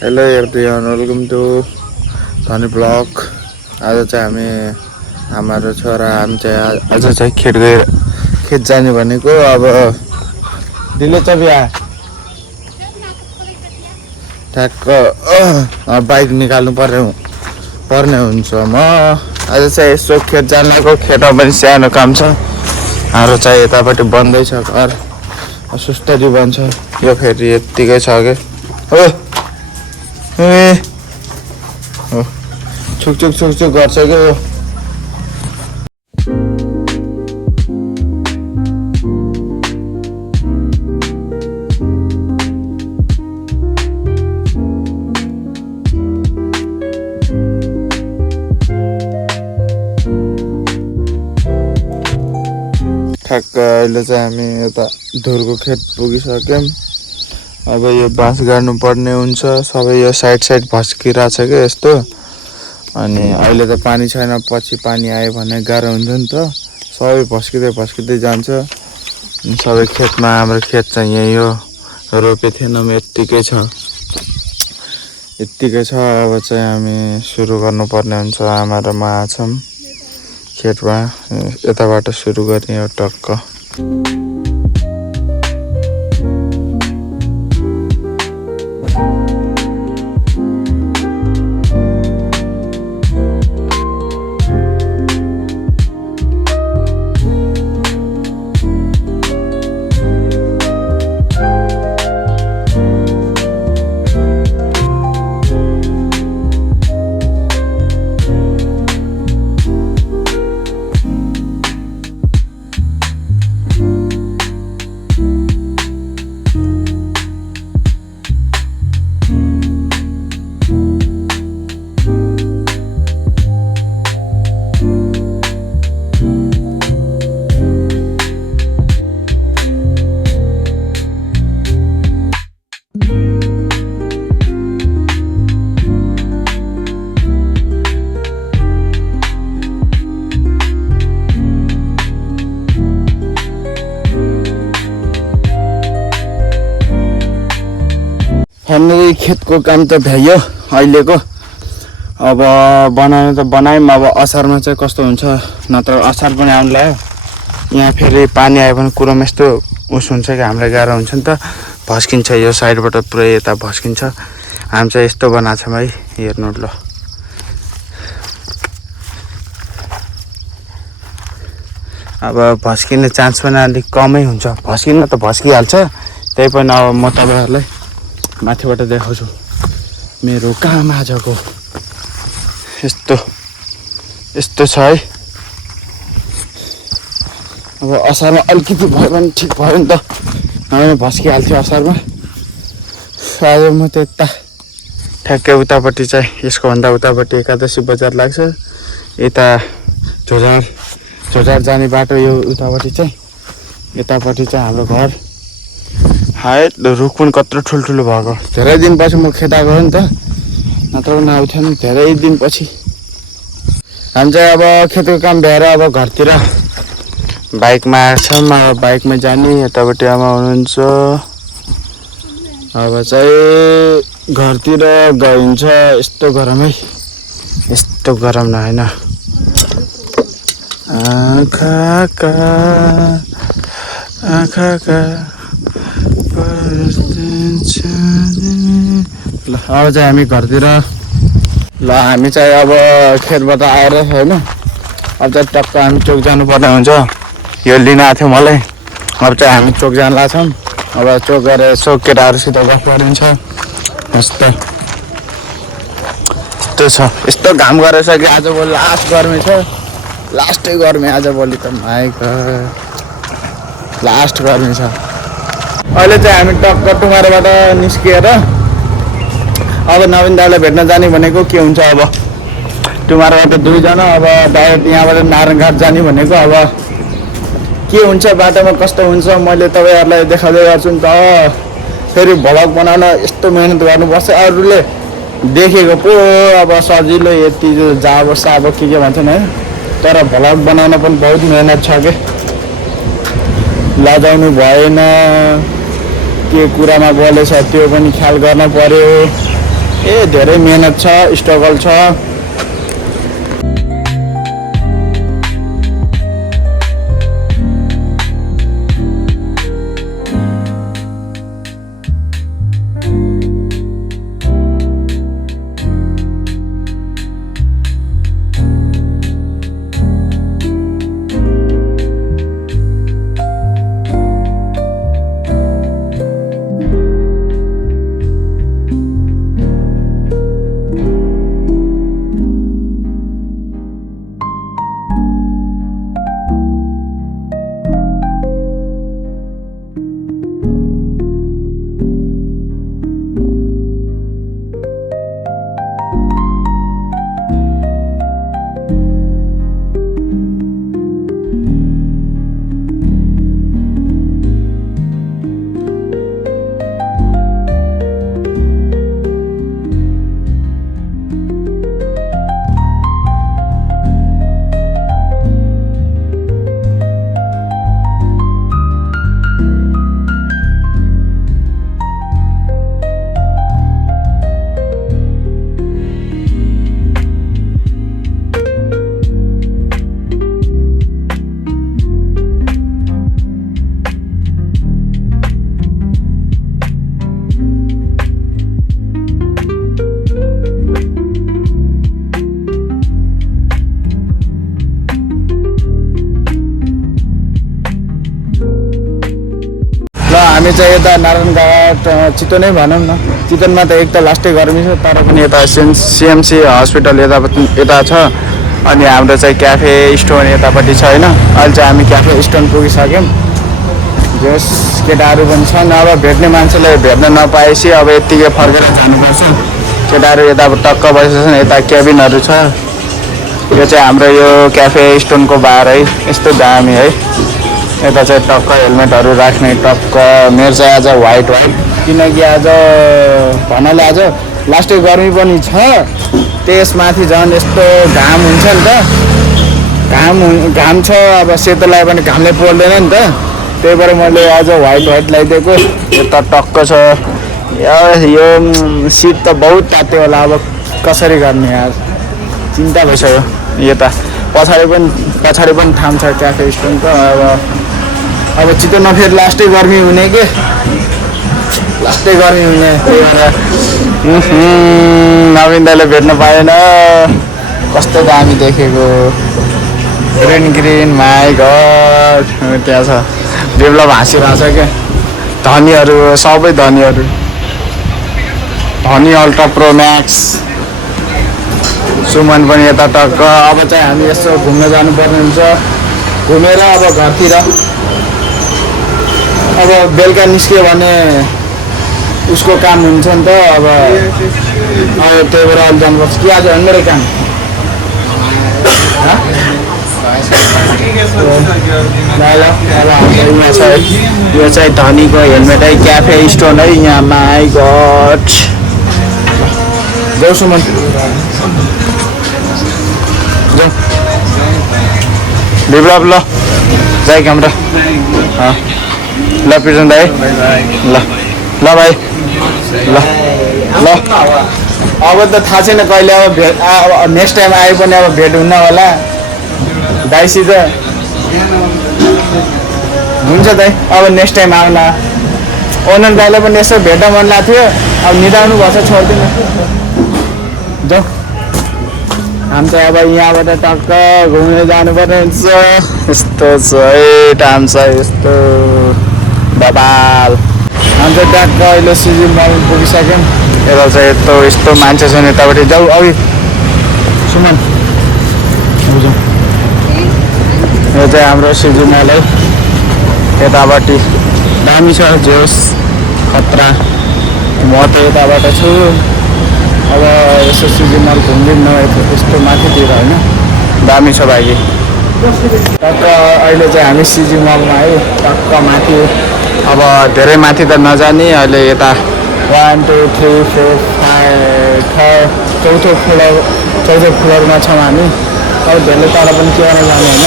Hello everyone, welcome to धनी blog. आज चाहिँ हाम्रो छोरा हामी चाहिँ आज चाहिँ खेत जाने भनेको। अब दिले चाहिँ बिहा ठ्याक्क बाइक निकाल्नु पर्ने हुन्छ। म आज चाहिँ यसो खेत जानको, खेतमा पनि सानो काम छ। हाम्रो चाहिँ यतापट्टि बन्दैछ घर, सुस्तरी बन्छ। यो फेरि यत्तिकै छ कि छुक गर्छ क्या यो। ठ्याक्क अहिले चाहिँ हामी यता धुरको खेत पुगिसक्यौँ। अब यो बाँस गाड्नु पर्ने हुन्छ। सबै यो साइड भस्किरहेछ क्या यस्तो। अनि अहिले त पानी छैन, पछि पानी आयो भने गाह्रो हुन्छ नि त। सबै भस्किँदै जान्छ। सबै खेतमा हाम्रो खेत चाहिँ यही हो, रोपे थिएनौँ, यत्तिकै छ। अब चाहिँ हामी सुरु गर्नुपर्ने हुन्छ। आमा र म छौँ खेतमा, यताबाट सुरु गर्ने हो टक्क। फाइनली खेतको काम त भ्यायो अहिलेको। अब बनाउनु त बनायौँ। अब असारमा चाहिँ कस्तो हुन्छ, नत्र असार पनि आउनु लाग्यो। यहाँ फेरि पानी आयो भने कुरोमा यस्तो उस हुन्छ कि हामीलाई गाह्रो हुन्छ नि त, भस्किन्छ। यो साइडबाट पुरै यता भस्किन्छ। हामी चाहिँ यस्तो बनाएको छौँ है, हेर्नु ल। अब भस्किने चान्स पनि अलिक कमै हुन्छ। भस्किन त भस्किहाल्छ, त्यही पनि अब म तपाईँहरूलाई माथिबाट देखाउँछु मेरो काम आजको। यस्तो छ है। अब असारमा अलिकति भयो भने ठिक भयो नि त, नभए भस्किहाल्थ्यो असारमा। आज म त यता ठ्याक्कै उतापट्टि चाहिँ, यसको भन्दा उतापट्टि एकादशी बजार लाग्छ। यता झोजार जाने बाटो यो उतापट्टि चाहिँ, यतापट्टि चाहिँ हाम्रो घर। हाइट रुख पनि कत्रो ठुल्ठुलो भएको। धेरै दिनपछि म खेत आएको हो नि त, नत्र पनि आउँथ्यो नि धेरै दिनपछि। हामी चाहिँ अब खेतको काम भ्याएर अब घरतिर बाइकमा आएको छौँ। अब बाइकमा जाने, यतापट्टि आमा हुनुहुन्छ। अब चाहिँ घरतिर गइन्छ। यस्तो गरम है, यस्तो गरम न होइन। आँखाका ल अब चाहिँ हामी घरतिर। ल हामी चाहिँ अब खेतबाट आएर होइन, अब चाहिँ टक्क हामी चोक जानुपर्ने हुन्छ। यो लिन आएको थियो मलाई। अब चाहिँ हामी चोक जान लाग्छौँ। अब चोक गएर यसो केटाहरूसित गफ गरिन्छ। यस्तो छ। यस्तो घाम गरेछ कि आजभोलि लास्ट गर्मी छ, लास्टै गर्मी आजभोलि त। माइक लास्ट गर्मी छ। अहिले चाहिँ हामी टक्क टुमारोबाट निस्किएर अब नवीन दाइलाई भेट्न जाने भनेको। के हुन्छ अब टुमारोबाट दुईजना, अब डाइरेक्ट यहाँबाट नारायणघाट जाने भनेको। अब के हुन्छ बाटोमा, कस्तो हुन्छ, मैले तपाईँहरूलाई देखाउँदै गर्छु नि त। फेरि भ्लग बनाउन यस्तो मेहनत गर्नुपर्छ। अरूले देखेको पो अब सजिलो, यति जाब साब के भन्छन् है, तर भ्लग बनाउन पनि बहुत मेहनत छ के। लजाउनु भएन, के कुरामा बोलेछ त्यो पनि ख्याल गर्न पर्यो। धेरै मेहनत छ, स्ट्रगल छ। हामी चाहिँ यता नारायणघाट चितवनै भनौँ न। चितवनमा त एक त लास्टै गर्मी छ, तर पनि यता सिएमसी हस्पिटल यता छ। अनि हाम्रो चाहिँ क्याफे स्टोन यतापट्टि छ होइन। अहिले चाहिँ हामी क्याफे स्टोन पुगिसक्यौँ। जस केटाहरू पनि छन्, अब भेट्ने मान्छेलाई भेट्न नपाएपछि अब यत्तिकै फर्केर जानुपर्छ। केटाहरू यता टक्क बसेको छन्, यता क्याबिनहरू छ। यो चाहिँ हाम्रो यो क्याफे स्टोनको बार है, यस्तो दामी है। यता चाहिँ टक्क हेलमेटहरू राख्ने टक्क। मेरो चाहिँ आज व्हाइट किनकि आज भन्नाले आज लास्टै गर्मी पनि छ, त्यसमाथि झन् यस्तो घाम हुन्छ नि त। घाम छ, अब सेतोलाई पनि घामले पोल्दैन नि त। त्यही भएर मैले आज व्हाइट लगाइदिएको। यता टक्क छ। यो सिट त बहुत तात्यो होला, अब कसरी गर्ने यार, चिन्ता भइसक्यो। यता पछाडि पनि ठाउँ छ क्याफे स्टोनको। अब चितवनमा फेरि लास्टै गर्मी हुने के, लास्टै गर्मी हुने। त्यही भएर नवीन दाइले भेट्न पाएन। कस्तो दामी देखेको, ग्रिन माई गड। त्यहाँ छ विप्लव हाँसिरहेको छ क्या। धनीहरू सबै धनी अल्ट्रा प्रो म्याक्स। सुमन पनि यता टक्क। अब चाहिँ हामी यसो घुम्न जानुपर्ने हुन्छ, घुमेर अब घरतिर। अब बेलुका निस्क्यो भने उसको काम हुन्छ नि त। अब त्यही भएर अहिले जानुपर्छ कि आज मेरै काम। यो चाहिँ धनीको हेलमेट है, क्याफे स्टोन है यहाँ। माई गड, जाऊ सुमन जाऊ। विप्लव ल जाइ क्यामेरा। ल प्रिजन दाइ, ल भाइ, ल अब त थाहा छैन कहिले अब भेट। नेक्स्ट टाइम आए पनि अब भेट हुन्न होला दाइसित। हुन्छ दाइ, अब नेक्स्ट टाइम आउला। ओनर दाइलाई पनि यसो भेट्न मन लाग्थ्यो थियो, अब निदाउनु भएछ, छोड्दिनँ। जाउँ, हामी चाहिँ अब यहाँबाट टक्क घुम्न जानुपर्ने हुन्छ। यस्तो छ है टाइम छ यस्तो बबाल। हामी चाहिँ ट्याक्क अहिले सिजी मल पुगिसक्यौँ। यता चाहिँ यस्तो मान्छे छन् यतापट्टि। जाऊ अघि सुमन, बुझौँ। यो चाहिँ हाम्रो सिजी मल है, यतापट्टि दामी छ। जोस खतरा। म त यताबाट छु। अब यसो सिजी मल घुम्दिनँ यस्तो माथितिर होइन, दामी छ भाइ। टक्क अहिले चाहिँ हामी सिजी मलमा है, टक्क माथि। अब धेरै माथि त नजाने, अहिले यता 1 2 3 4 5 चौथो फ्लोरमा छौँ हामी। अब धेरै टाढा पनि के गर्न जाने होइन।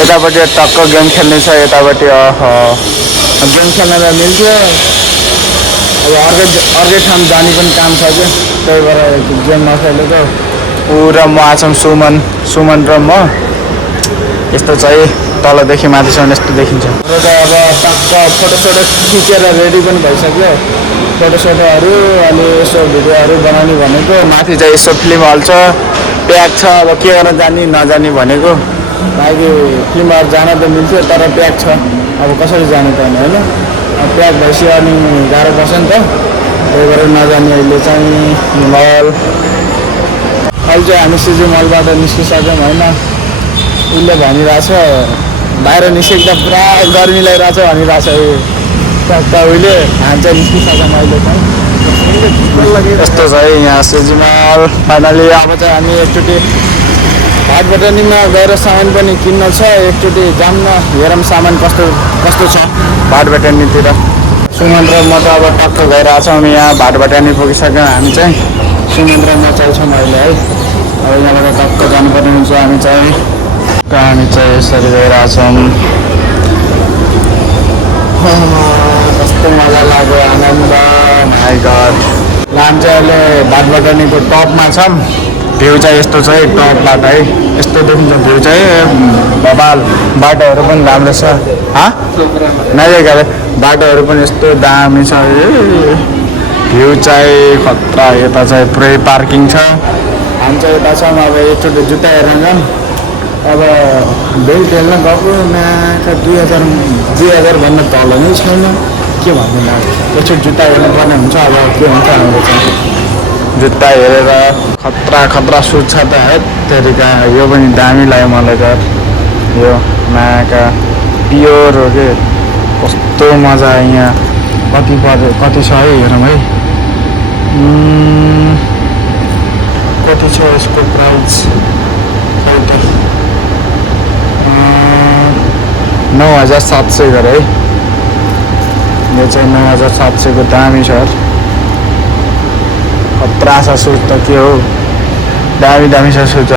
यतापट्टि टक्क गेम खेल्ने छ, यतापट्टि गेम खेल्न त मिल्थ्यो। अब अर्कै ठाउँ जाने पनि काम छ क्या। त्यही भएर गेम नखेलेको। ऊ र म आछौँ सुमन र म। यस्तो चाहिँ तलदेखि माथिसम्म यस्तो देखिन्छ। र अब टक्क फोटोसोटो खिचेर रेडी पनि भइसक्यो। फोटोसोटोहरू अनि यसो भिडियोहरू बनाउने भनेको। माथि चाहिँ यसो फिल्म हल छ, प्याक छ। अब के गर्न जाने नजाने भनेको। लागि फिल्महरू जान त मिल्थ्यो तर प्याक छ। अब कसरी जानु पर्ने होइन। अब प्याक भइसक्यो अनि गाह्रो पर्छ नि त। त्यही भएर नजाने। अहिले चाहिँ मल अहिले चाहिँ हामी सिजी मलबाट निस्किसक्यौँ होइन। उसले भनिरहेछ बाहिर निस्केको त पुरा गर्मी लगाइरहेछ भनिरहेछ। टक्क उहिले हामी चाहिँ निस्किसक्यौँ अहिले चाहिँ। यस्तो छ है यहाँ सिजी मल। फाइनली अब चाहिँ हामी एकचोटि भाटबटानीमा गएर सामान पनि किन्न छ। एकचोटि जाऊँ न, हेरौँ सामान कस्तो कस्तो छ भाटबटानीतिर। सुमन र म त अब टक्क गइरहेछौँ यहाँ भाटबटानी पुगिसक्यौँ हामी चाहिँ। सुमन र म चाहिँ छौँ अहिले है। अब यहाँबाट टक्क जानुपर्ने हुन्छ हामी चाहिँ यसरी गइरहेछौँ। कस्तो मजा लाग्यो, आनन्द। My God. हामी चाहिँ अहिले भाटबटानीको टपमा छौँ। भ्यू चाहिँ यस्तो छ है टपबाट है। यस्तो देखिन्छ भ्यू चाहिँ बबाल। बाटोहरू पनि राम्रो छ। नजिक बाटोहरू पनि यस्तो दामी छ। भ्यू चाहिँ खतरा। यता चाहिँ पुरै पार्किङ छ। हामी चाहिँ यता छौँ। अब एकचोटि जुत्ता हेर्न जाऊँ। अब बेल्ट हेर्न गएको म्याक 2000 भन्दा तल नै छैन। के भन्नु लाग्यो, एकचोटि जुत्ता हेर्नुपर्ने हुन्छ। अब के हुन्छ हाम्रो चाहिँ जुत्ता हेरेर खतरा सुज छ त है तरिका। यो पनि दामी लाग्यो मलाई त। यो म्याका प्योर हो कि कस्तो मजा यहाँ। कति छ है हेरौँ है। कति छ यसको प्राइस? 9700 गरे है। यो चाहिँ 9700 को दामी छ। खतरा छ सुज त के हो, दामी छ सुज।